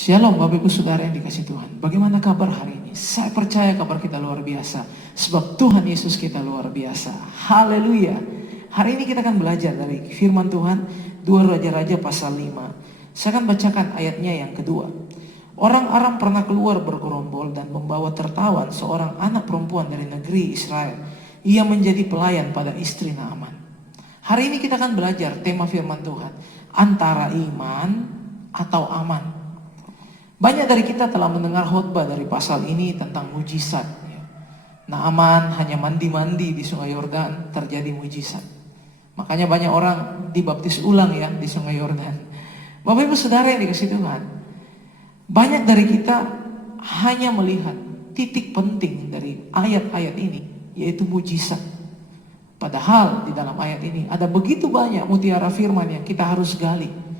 Shalom Bapak Ibu Saudara yang dikasih Tuhan. Bagaimana kabar hari ini? Saya percaya kabar kita luar biasa. Sebab Tuhan Yesus kita luar biasa. Haleluya. Hari ini kita akan belajar dari firman Tuhan 2 Raja-Raja pasal 5. Saya akan bacakan ayatnya yang kedua. Orang Aram pernah keluar bergerombol dan membawa tertawan seorang anak perempuan dari negeri Israel. Ia menjadi pelayan pada istri Naaman. Hari ini kita akan belajar tema firman Tuhan. Antara iman atau aman. Banyak dari kita telah mendengar khotbah dari pasal ini tentang mujizat. Naaman hanya mandi-mandi di sungai Yordan, terjadi mujizat. Makanya banyak orang dibaptis ulang ya di sungai Yordan. Bapak Ibu Saudara yang dikasih Tuhan, banyak dari kita hanya melihat titik penting dari ayat-ayat ini, yaitu mujizat. Padahal di dalam ayat ini ada begitu banyak mutiara firman yang kita harus gali.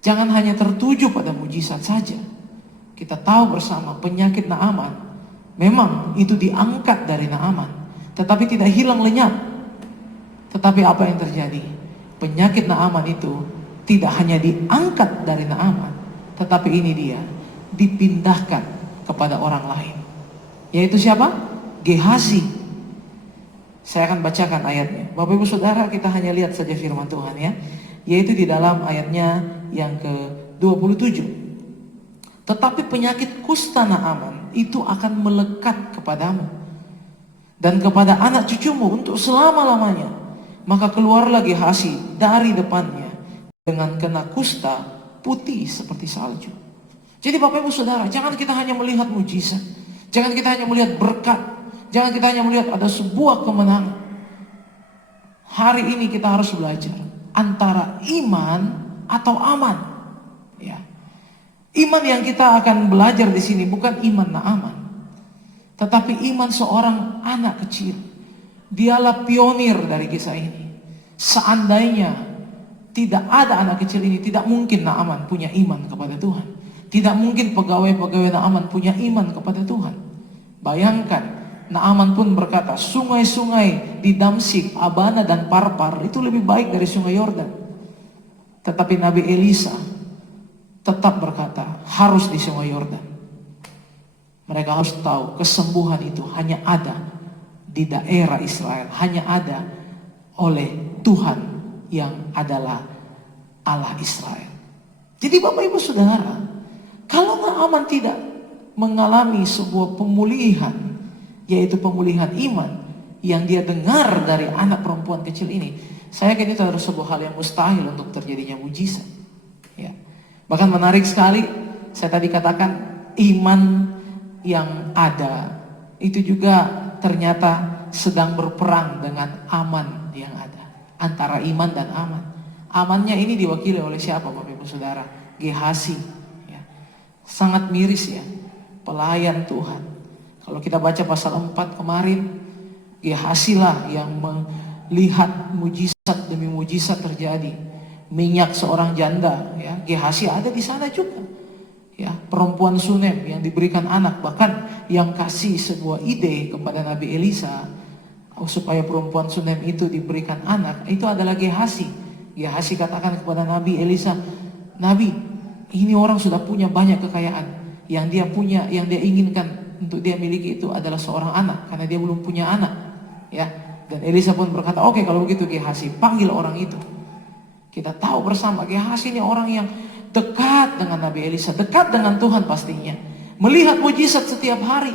Jangan hanya tertuju pada mujizat saja. Kita tahu bersama penyakit Naaman memang itu diangkat dari Naaman, tetapi tidak hilang lenyap. Tetapi apa yang terjadi? Penyakit Naaman itu tidak hanya diangkat dari Naaman, tetapi ini dia dipindahkan kepada orang lain. Yaitu siapa? Gehazi. Saya akan bacakan ayatnya. Bapak Ibu Saudara, kita hanya lihat saja firman Tuhan ya. Yaitu di dalam ayatnya yang ke-27. Tetapi penyakit kusta Naaman itu akan melekat kepadamu dan kepada anak cucumu untuk selama-lamanya. Maka keluarlah Gehazi dari depannya dengan kena kusta putih seperti salju. Jadi Bapak Ibu Saudara, jangan kita hanya melihat mujizat. Jangan kita hanya melihat berkat. Jangan kita hanya melihat ada sebuah kemenangan. Hari ini kita harus belajar antara iman atau aman. Ya. Iman yang kita akan belajar di sini bukan iman Naaman, tetapi iman seorang anak kecil. Dialah pionir dari kisah ini. Seandainya tidak ada anak kecil ini, tidak mungkin Naaman punya iman kepada Tuhan. Tidak mungkin pegawai-pegawai Naaman punya iman kepada Tuhan. Bayangkan, Naaman pun berkata, sungai-sungai di Damsyik, Abana dan Parpar itu lebih baik dari sungai Yordan. Tetapi Nabi Elisa tetap berkata, harus di sungai Yordan. Mereka harus tahu kesembuhan itu hanya ada di daerah Israel, hanya ada oleh Tuhan yang adalah Allah Israel. Jadi Bapak Ibu Saudara, kalau Naaman tidak mengalami sebuah pemulihan, yaitu pemulihan iman yang dia dengar dari anak perempuan kecil ini, saya kira itu adalah sebuah hal yang mustahil untuk terjadinya mujizat. Ya. Bahkan menarik sekali, saya tadi katakan iman yang ada itu juga ternyata sedang berperang dengan aman yang ada. Antara iman dan aman. Amannya ini diwakili oleh siapa Bapak Ibu Saudara? Gehazi. Ya. Sangat miris ya, pelayan Tuhan. Kalau kita baca pasal 4 kemarin, Gehazi lah yang melihat mujizat demi mujizat terjadi. Minyak seorang janda, ya, Gehazi ada di sana juga. Ya, perempuan Sunem yang diberikan anak, bahkan yang kasih sebuah ide kepada Nabi Elisa supaya perempuan Sunem itu diberikan anak, itu adalah Gehazi. Gehazi katakan kepada Nabi Elisa, Nabi, ini orang sudah punya banyak kekayaan, yang dia punya, yang dia inginkan untuk dia miliki itu adalah seorang anak, karena dia belum punya anak. Ya, dan Elisa pun berkata, oke, kalau begitu Gehazi, panggil orang itu. Kita tahu bersama Gehazi ini orang yang dekat dengan Nabi Elisa, dekat dengan Tuhan pastinya. Melihat mujizat setiap hari.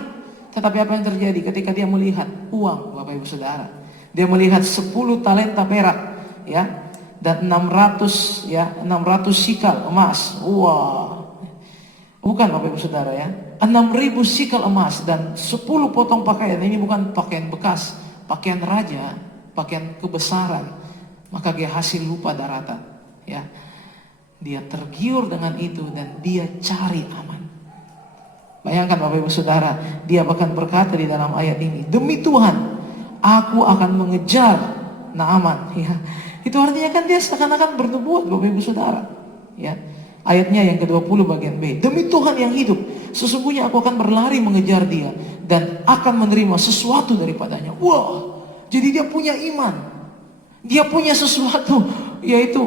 Tetapi apa yang terjadi ketika dia melihat uang, Bapak Ibu Saudara? Dia melihat 10 talenta perak, ya, dan 600 sikal emas. Wah. Bukan Bapak Ibu Saudara ya. 6.000 sikal emas dan 10 potong pakaian. Ini bukan pakaian bekas, pakaian raja, pakaian kebesaran. Maka Gehazi lupa daratan, ya. Dia tergiur dengan itu dan dia cari aman. Bayangkan Bapak Ibu Saudara, dia bahkan berkata di dalam ayat ini, demi Tuhan, aku akan mengejar Naaman. Ya. Itu artinya kan dia seakan-akan bernubuat Bapak Ibu Saudara. Ya. Ayatnya yang ke-20 bagian B. Demi Tuhan yang hidup, sesungguhnya aku akan berlari mengejar dia dan akan menerima sesuatu daripadanya. Wah, jadi dia punya iman. Dia punya sesuatu, yaitu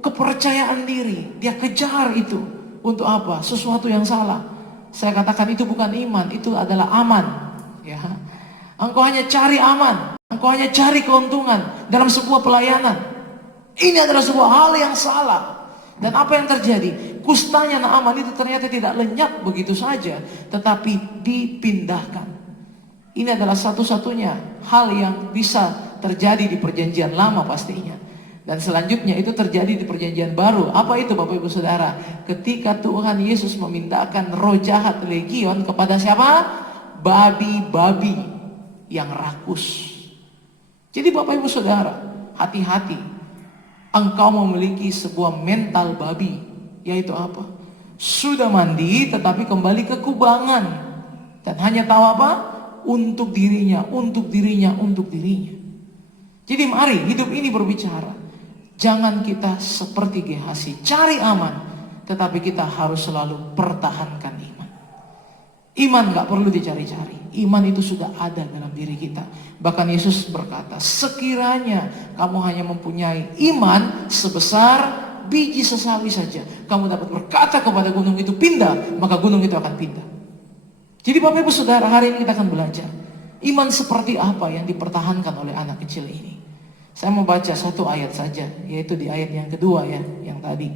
kepercayaan diri. Dia kejar itu. Untuk apa? Sesuatu yang salah. Saya katakan itu bukan iman, itu adalah aman. Ya. Engkau hanya cari aman, engkau hanya cari keuntungan dalam sebuah pelayanan. Ini adalah sebuah hal yang salah. Dan apa yang terjadi? Kustanya Naaman itu ternyata tidak lenyap begitu saja, tetapi dipindahkan. Ini adalah satu-satunya hal yang bisa terjadi di perjanjian lama pastinya. Dan selanjutnya itu terjadi di perjanjian baru. Apa itu Bapak Ibu Saudara? Ketika Tuhan Yesus memindahkan roh jahat legion kepada siapa? Babi-babi yang rakus. Jadi Bapak Ibu Saudara, hati-hati. Engkau memiliki sebuah mental babi. Yaitu apa? Sudah mandi tetapi kembali ke kubangan. Dan hanya tahu apa? Untuk dirinya, untuk dirinya, untuk dirinya. Jadi mari hidup ini berbicara. Jangan kita seperti Gehazi cari aman, tetapi kita harus selalu pertahankan iman. Iman gak perlu dicari-cari. Iman itu sudah ada dalam diri kita. Bahkan Yesus berkata, sekiranya kamu hanya mempunyai iman sebesar biji sesawi saja, kamu dapat berkata kepada gunung itu pindah, maka gunung itu akan pindah. Jadi Bapak Ibu Saudara, hari ini kita akan belajar iman seperti apa yang dipertahankan oleh anak kecil ini. Saya mau baca satu ayat saja, yaitu di ayat yang kedua ya, yang tadi.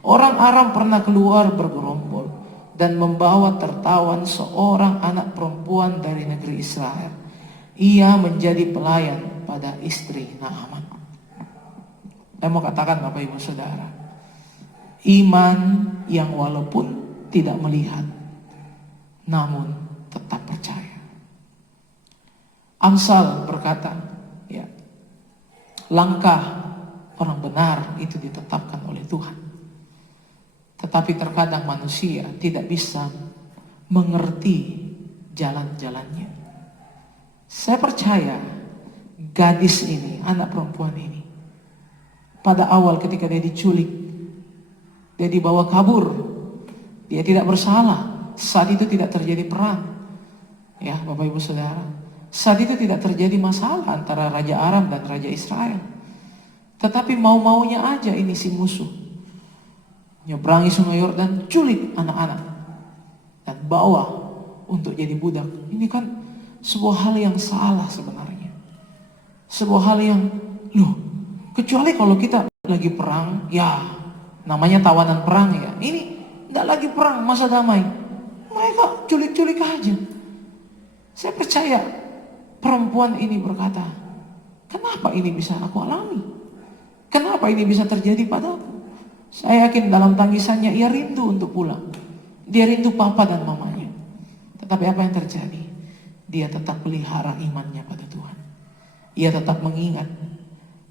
Orang Aram pernah keluar bergerombol dan membawa tertawan seorang anak perempuan dari negeri Israel. Ia menjadi pelayan pada istri Naaman. Saya mau katakan Bapak Ibu Saudara, iman yang walaupun tidak melihat, namun tetap percaya. Amsal berkata, ya, langkah orang benar itu ditetapkan oleh Tuhan. Tetapi terkadang manusia tidak bisa mengerti jalan-jalannya. Saya percaya gadis ini, anak perempuan ini, pada awal ketika dia diculik, dia dibawa kabur, dia tidak bersalah. Saat itu tidak terjadi perang. Ya Bapak Ibu Saudara, saat itu tidak terjadi masalah antara Raja Aram dan Raja Israel. Tetapi mau-maunya aja ini si musuh nyeberangi sungai Yordan, culik anak-anak dan bawa untuk jadi budak. Ini kan sebuah hal yang salah sebenarnya. Sebuah hal yang, loh, kecuali kalau kita lagi perang, ya namanya tawanan perang ya. Ini enggak lagi perang, masa damai. Mereka culik-culik aja. Saya percaya perempuan ini berkata, kenapa ini bisa aku alami? Kenapa ini bisa terjadi padaku? Saya yakin dalam tangisannya ia rindu untuk pulang. Dia rindu papa dan mamanya. Tetapi apa yang terjadi? Dia tetap pelihara imannya pada Tuhan. Ia tetap mengingat.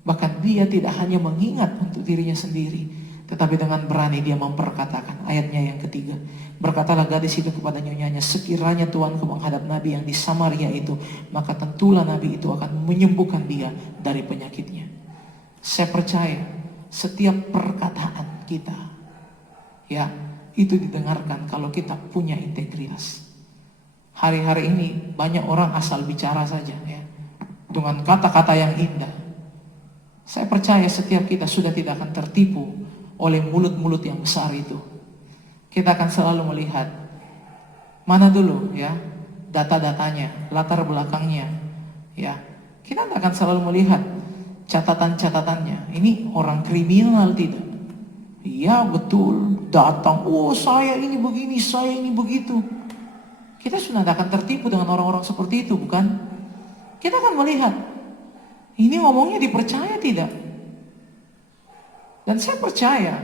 Bahkan dia tidak hanya mengingat untuk dirinya sendiri, tetapi dengan berani dia memperkatakan. Ayatnya yang ketiga, berkatalah gadis itu kepada nyonyanya, sekiranya Tuanku menghadap nabi yang di Samaria itu, maka tentulah nabi itu akan menyembuhkan dia dari penyakitnya. Saya percaya setiap perkataan kita, ya, itu didengarkan kalau kita punya integritas. Hari-hari ini banyak orang asal bicara saja ya, dengan kata-kata yang indah. Saya percaya setiap kita sudah tidak akan tertipu oleh mulut-mulut yang besar itu. Kita akan selalu melihat mana dulu ya data-datanya, latar belakangnya ya. Kita akan selalu melihat catatan-catatannya. Ini orang kriminal tidak? Iya betul, datang, oh saya ini begini, saya ini begitu. Kita sudah tidak akan tertipu dengan orang-orang seperti itu, bukan? Kita akan melihat ini ngomongnya dipercaya tidak? Dan saya percaya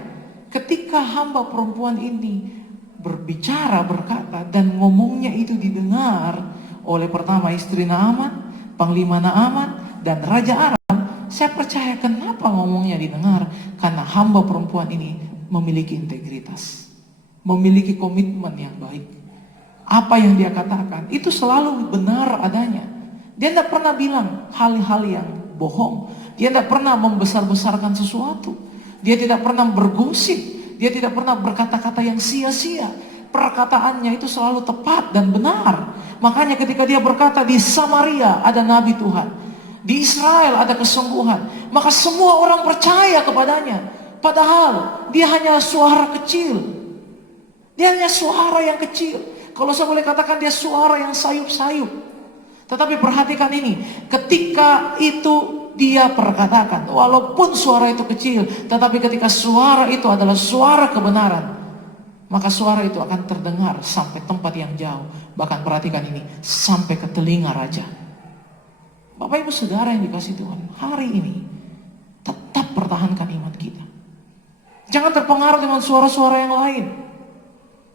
ketika hamba perempuan ini berbicara, berkata, dan ngomongnya itu didengar oleh pertama istri Naaman, panglima Naaman, dan Raja Aram, saya percaya kenapa ngomongnya didengar. Karena hamba perempuan ini memiliki integritas, memiliki komitmen yang baik. Apa yang dia katakan itu selalu benar adanya. Dia tidak pernah bilang hal-hal yang bohong. Dia tidak pernah membesar-besarkan sesuatu. Dia tidak pernah bergosip. Dia tidak pernah berkata-kata yang sia-sia. Perkataannya itu selalu tepat dan benar. Makanya ketika dia berkata di Samaria ada nabi Tuhan, di Israel ada kesembuhan, maka semua orang percaya kepadanya. Padahal dia hanya suara kecil. Dia hanya suara yang kecil. Kalau saya boleh katakan dia suara yang sayup-sayup. Tetapi perhatikan ini, ketika itu dia perkatakan, walaupun suara itu kecil, tetapi ketika suara itu adalah suara kebenaran, maka suara itu akan terdengar sampai tempat yang jauh. Bahkan perhatikan ini, sampai ke telinga raja. Bapak Ibu Saudara yang dikasihi Tuhan, hari ini tetap pertahankan iman kita. Jangan terpengaruh dengan suara-suara yang lain.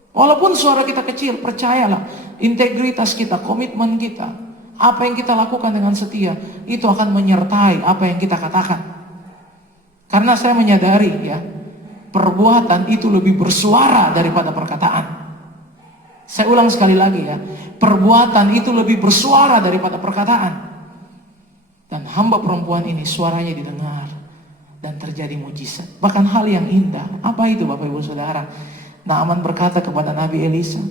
Walaupun suara kita kecil, percayalah, integritas kita, komitmen kita, apa yang kita lakukan dengan setia, itu akan menyertai apa yang kita katakan. Karena saya menyadari ya, perbuatan itu lebih bersuara daripada perkataan. Saya ulang sekali lagi ya, perbuatan itu lebih bersuara daripada perkataan. Dan hamba perempuan ini suaranya didengar dan terjadi mujizat. Bahkan hal yang indah. Apa itu Bapak Ibu Saudara? Naaman berkata kepada Nabi Elisa,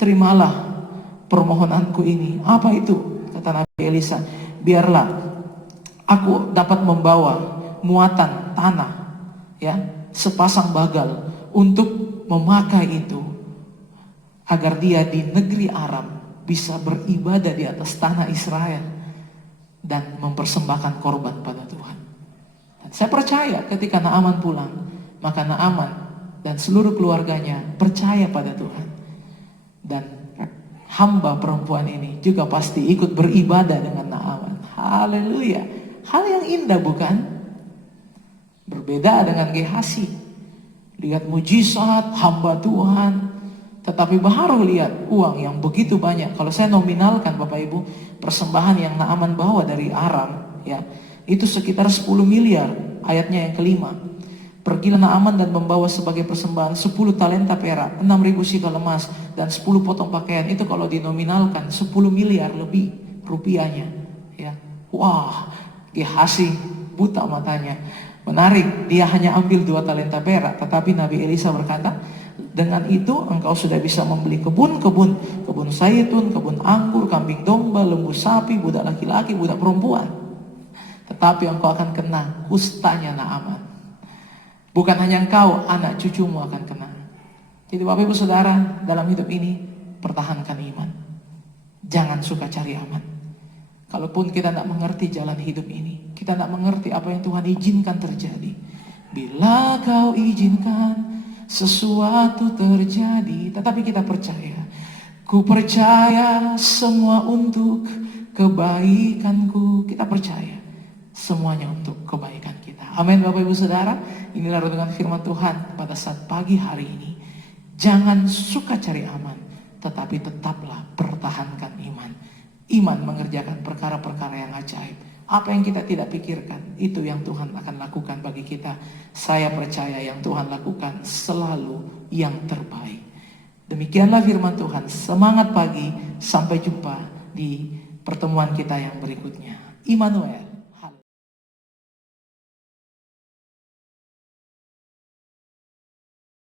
terimalah permohonanku ini. Apa itu? Kata Nabi Elisa, biarlah aku dapat membawa muatan tanah, ya, sepasang bagal untuk memakai itu, agar dia di negeri Aram bisa beribadah di atas tanah Israel dan mempersembahkan korban pada Tuhan. Dan saya percaya ketika Naaman pulang, maka Naaman dan seluruh keluarganya percaya pada Tuhan. Dan hamba perempuan ini juga pasti ikut beribadah dengan Naaman. Haleluya. Hal yang indah bukan? Berbeda dengan Gehazi. Lihat mujizat hamba Tuhan, tetapi baru lihat uang yang begitu banyak. Kalau saya nominalkan Bapak Ibu, persembahan yang Naaman bawa dari Aram, ya, itu sekitar 10 miliar. Ayatnya yang kelima. Pergilah Naaman dan membawa sebagai persembahan 10 talenta perak, 6.000 sikal emas, dan 10 potong pakaian. Itu kalau dinominalkan 10 miliar lebih rupiahnya. Ya. Wah, Gehazi buta matanya. Menarik, dia hanya ambil 2 talenta perak. Tetapi Nabi Elisa berkata, dengan itu engkau sudah bisa membeli kebun zaitun, kebun anggur, kambing domba, lembu sapi, budak laki-laki, budak perempuan. Tetapi engkau akan kena kustanya Naaman. Bukan hanya engkau, anak cucumu akan kena. Jadi Bapak Ibu Saudara, dalam hidup ini pertahankan iman. Jangan suka cari aman. Kalaupun kita tidak mengerti jalan hidup ini, kita tidak mengerti apa yang Tuhan izinkan terjadi. Bila kau izinkan sesuatu terjadi, tetapi kita percaya. Ku percaya semua untuk kebaikanku. Kita percaya semuanya untuk kebaikan kita. Amin Bapak Ibu Saudara. Inilah renungan firman Tuhan pada saat pagi hari ini. Jangan suka cari aman, tetapi tetaplah pertahankan iman. Iman mengerjakan perkara-perkara yang ajaib. Apa yang kita tidak pikirkan, itu yang Tuhan akan lakukan bagi kita. Saya percaya yang Tuhan lakukan selalu yang terbaik. Demikianlah firman Tuhan. Semangat pagi, sampai jumpa di pertemuan kita yang berikutnya. Immanuel.